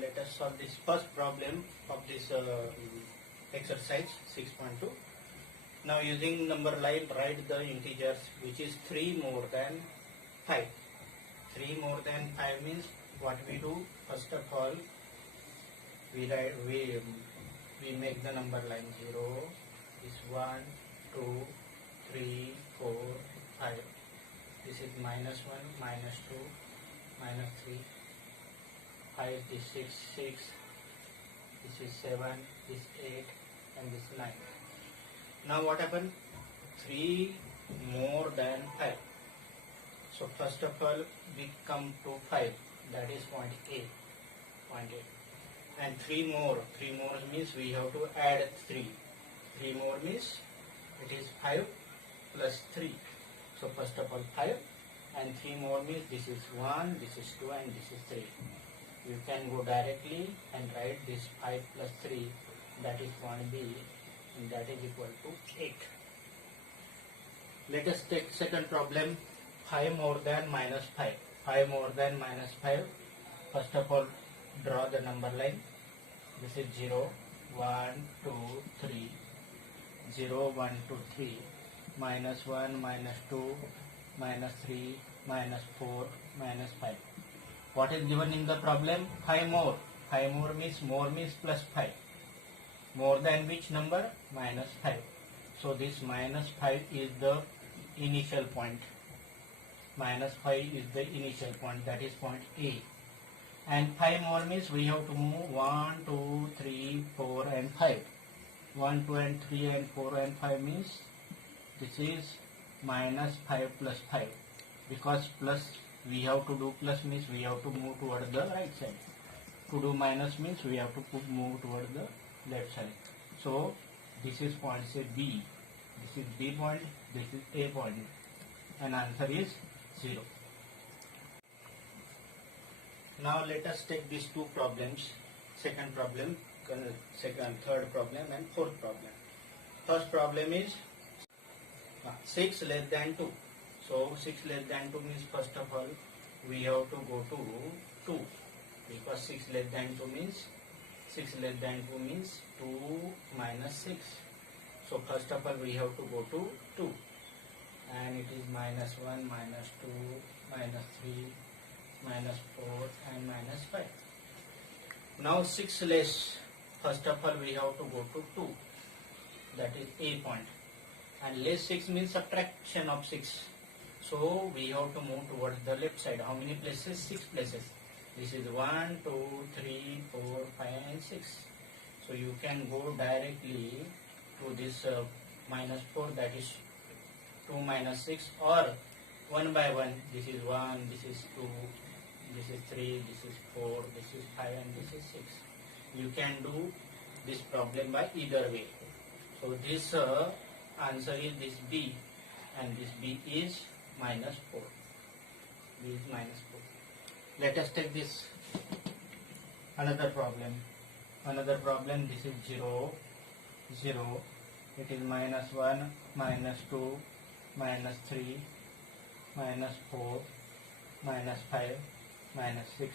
let us solve this first problem of this exercise 6.2. Now using number line, write the integers which is 3 more than 5. 3 more than 5 means what we do? First of all, we make the number line 0, is 1, 2, 3, 4, 5. This is minus 1, minus 2, minus 3, 5, this is 6, this is 7, this is 8, and this is 9. Now what happened? 3 more than 5. So first of all, we come to 5, that is point A. And 3 more means we have to add 3. 3 more means it is 5 plus 3. So first of all 5, and 3 more means this is 1, this is 2, and this is 3. You can go directly and write this 5 plus 3, that is point B, and that is equal to 8. Let us take second problem, 5 more than minus 5. 5 more than minus 5. First of all, draw the number line. This is 0, 1, 2, 3. 0, 1, 2, 3. Minus 1, minus 2, minus 3, minus 4, minus 5. What is given in the problem? 5 more. 5 more means plus 5. More than which number? Minus 5. So this minus 5 is the initial point. Minus 5 is the initial point, that is point A. And 5 more means we have to move 1, 2, 3, 4 and 5. 1, 2 and 3 and 4 and 5 means this is minus 5 plus 5. Because plus we have to do plus means we have to move toward the right side. To do minus means we have to move toward the left side. So this is point say B. This is B point, this is A point. And answer is 0. Now let us take these two problems. Second problem, third problem and fourth problem. First problem is 6 less than 2. So 6 less than 2 means first of all we have to go to 2, because 6 less than 2 means 2 minus 6. So first of all we have to go to 2, and it is minus 1, minus 2, minus 3, minus 4 and minus 5. Now 6 less, first of all we have to go to 2, that is A point, and less 6 means subtraction of 6. So we have to move towards the left side. How many places? 6 places. This is 1, 2, 3, 4, 5 and 6. So you can go directly to this minus 4, that is 2 minus 6, or one by one. This is 1, this is 2, this is 3, this is 4, this is 5 and this is 6. You can do this problem by either way. So this answer is this B, and this B is minus 4. B is minus 4. Let us take this another problem. This is 0, 0. It is minus 1, minus 2, minus 3, minus 4, minus 5, minus 6.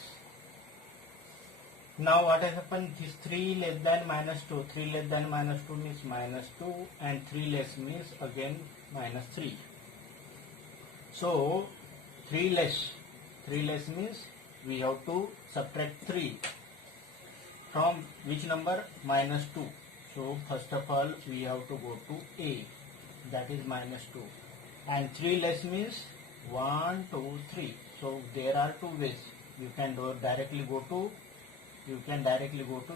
Now what has happened? This 3 less than minus 2. 3 less than minus 2 means minus 2, and 3 less means again minus 3. So 3 less means we have to subtract 3 from which number? Minus 2. So first of all we have to go to A, that is minus 2, and 3 less means 1, 2, 3. So there are two ways. You can directly go to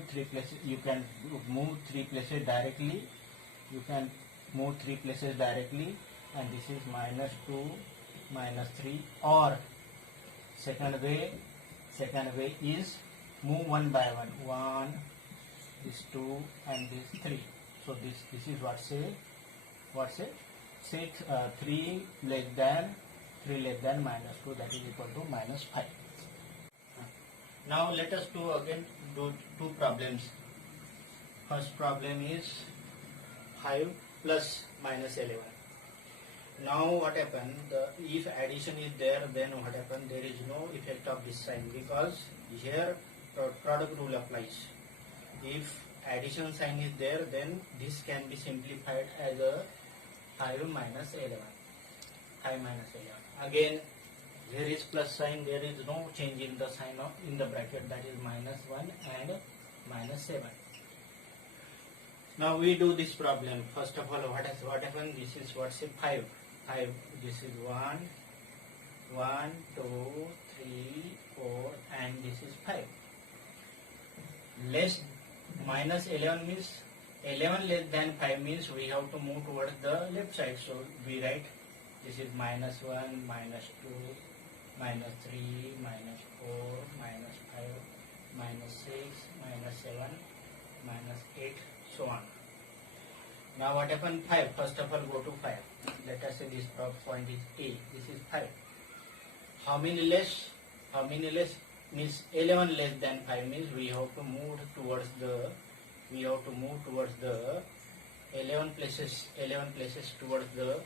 3 places. You can move 3 places directly. And this is minus 2, minus 3, or second way is move one by one. 1, this 2 and this 3. So this is what say 3 less than minus 2, that is equal to minus 5. Now let us do two problems. First problem is 5 plus minus 11. Now what happened? If addition is there, then what happened? There is no effect of this sign, because here product rule applies. If addition sign is there, then this can be simplified as a 5 minus 11. 5 minus 11. Again, there is plus sign, there is no change in the sign of in the bracket, that is minus 1 and minus 7. Now we do this problem. First of all, what happened? This is what's a 5. 5. This is 1, 1, 2, 3, 4, and this is 5. Less minus 11 means 11 less than 5 means we have to move towards the left side. So we write this is minus 1, minus 2, minus 3, minus 4, minus 5, minus 6, minus 7, minus 8, so on. Now what happened? 5. First of all, go to 5. Let us say this point is A. This is 5. How many less? How many less means 11 less than 5 means we have to move towards the 11 places towards the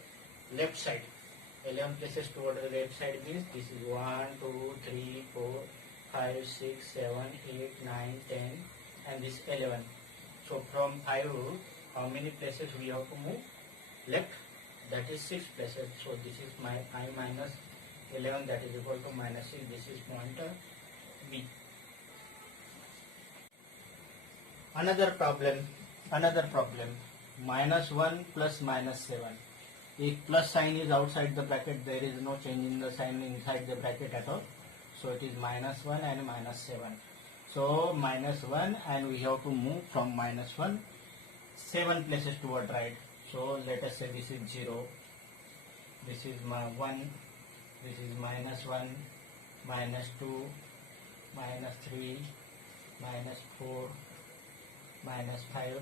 left side. 11 places towards the left side means this is 1, 2, 3, 4, 5, 6, 7, 8, 9, 10, and this 11. So from 5, how many places we have to move? Left, that is 6 places. So this is my I minus 11, that is equal to minus 6. This is point B. Another problem, minus 1 plus minus 7. If plus sign is outside the bracket, there is no change in the sign inside the bracket at all. So it is minus 1 and minus 7. So minus 1, and we have to move from minus 1 7 places toward right. So let us say this is 0, this is my 1, this is minus 1, minus 2, minus 3, minus 4, minus 5,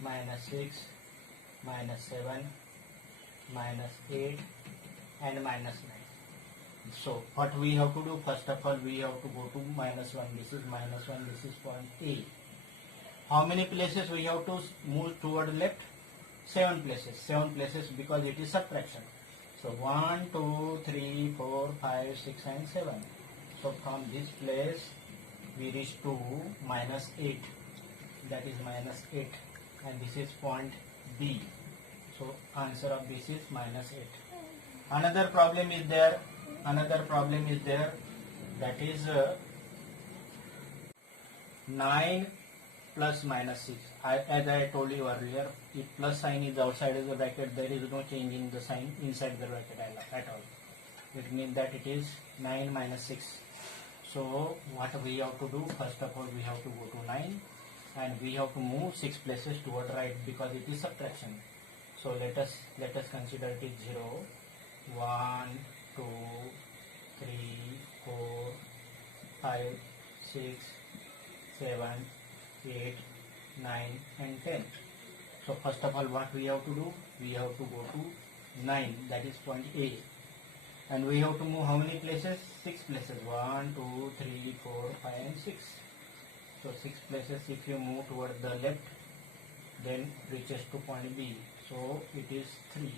minus 6, minus 7, minus 8, and minus 9. So what we have to do? First of all, we have to go to minus 1. This is minus 1, this is point A. How many places we have to move toward left? 7 places. 7 places because it is subtraction. So 1, 2, 3, 4, 5, 6, and 7. So from this place we reach to minus 8. That is minus 8. And this is point B. So answer of this is minus 8. Another problem is there. That is 9 plus minus 6. As I told you earlier, if plus sign is outside of the bracket, there is no change in the sign inside the bracket at all. It means that it is 9 minus 6. So what we have to do? First of all, we have to go to 9, and we have to move 6 places toward right because it is subtraction. So let us consider it is 0, 1, 2, 3, 4, 5, 6, 7, 8, 9, and 10. So first of all, what we have to do? We have to go to 9, that is point A. And we have to move how many places? 6 places. 1, 2, 3, 4, 5, and 6. So 6 places if you move toward the left, then reaches to point B. So it is 3.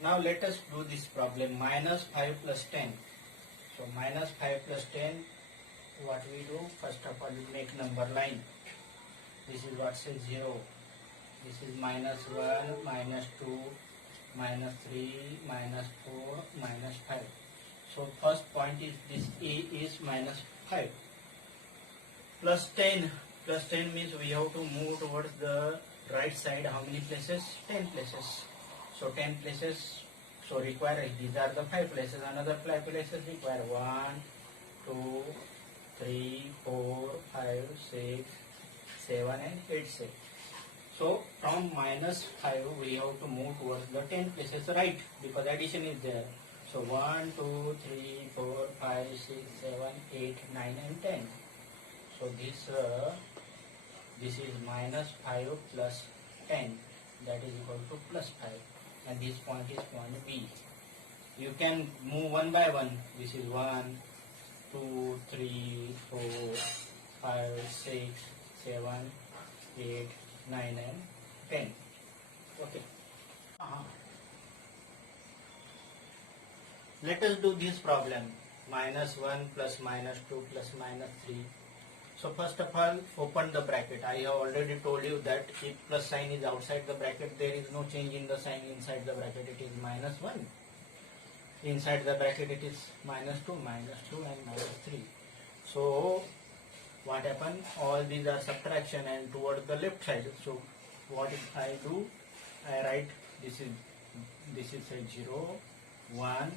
Now let us do this problem. Minus 5 plus 10. So minus 5 plus 10, what we do? First of all, we make number line. This is what says 0. This is minus 1, minus 2, minus 3, minus 4, minus 5. So first point is this A is minus 5. Plus 10. Plus 10 means we have to move towards the right side. How many places? 10 places. So 10 places, so require, these are the 5 places, another 5 places require 1, 2, 3, 4, 5, 6, 7, and 8 6. So from minus 5 we have to move towards the 10 places right because addition is there. So 1, 2, 3, 4, 5, 6, 7, 8, 9, and 10. So this is minus 5 plus 10, that is equal to plus 5. And this point is point B. You can move one by one. This is 1, 2, 3, 4, 5, 6, 7, 8, 9 and 10. Okay. Let us do this problem. Minus 1 plus minus 2 plus minus 3. So first of all, open the bracket. I have already told you that if plus sign is outside the bracket, there is no change in the sign. Inside the bracket it is minus 1. Inside the bracket it is minus 2 and minus 3. So what happened? All these are subtraction and toward the left side. So what I do? I write this is a 0, 1,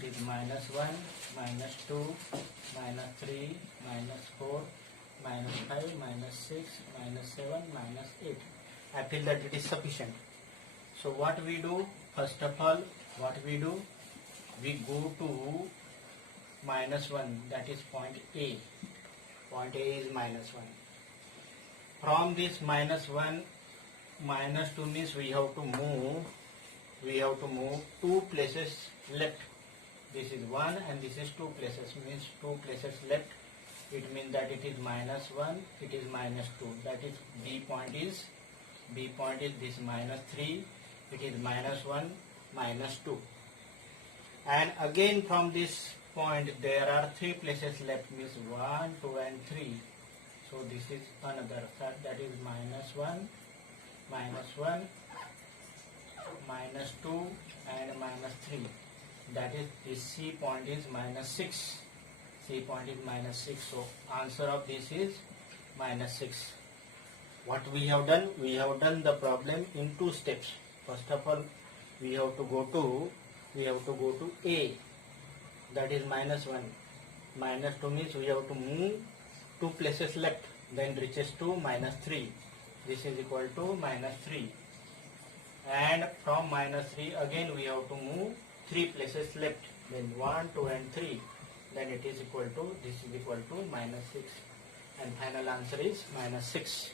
it is minus 1, minus 2, minus 3, minus 4, minus 5, minus 6, minus 7, minus 8. I feel that it is sufficient. So what we do? First of all, what we do? We go to minus 1, that is point A. Point A is minus 1. From this minus 1, minus 2 means we have to move 2 places left. This is 1 and this is 2 places, means 2 places left. It means that it is minus 1, it is minus 2. That is B point is this minus 3, it is minus 1, minus 2. And again from this point there are 3 places left, means 1, 2 and 3. So this is another, that is minus 1, minus 2 and minus 3. That is, this C point is minus 6. C point is minus 6. So answer of this is minus 6. What we have done? We have done the problem in 2 steps. First of all, we have to go to A. That is minus 1. Minus 2 means we have to move 2 places left. Then reaches to minus 3. This is equal to minus 3. And from minus 3 again we have to move 3 places left. Then 1, 2 and 3. Then it is equal to, this is equal to minus 6. And final answer is minus 6.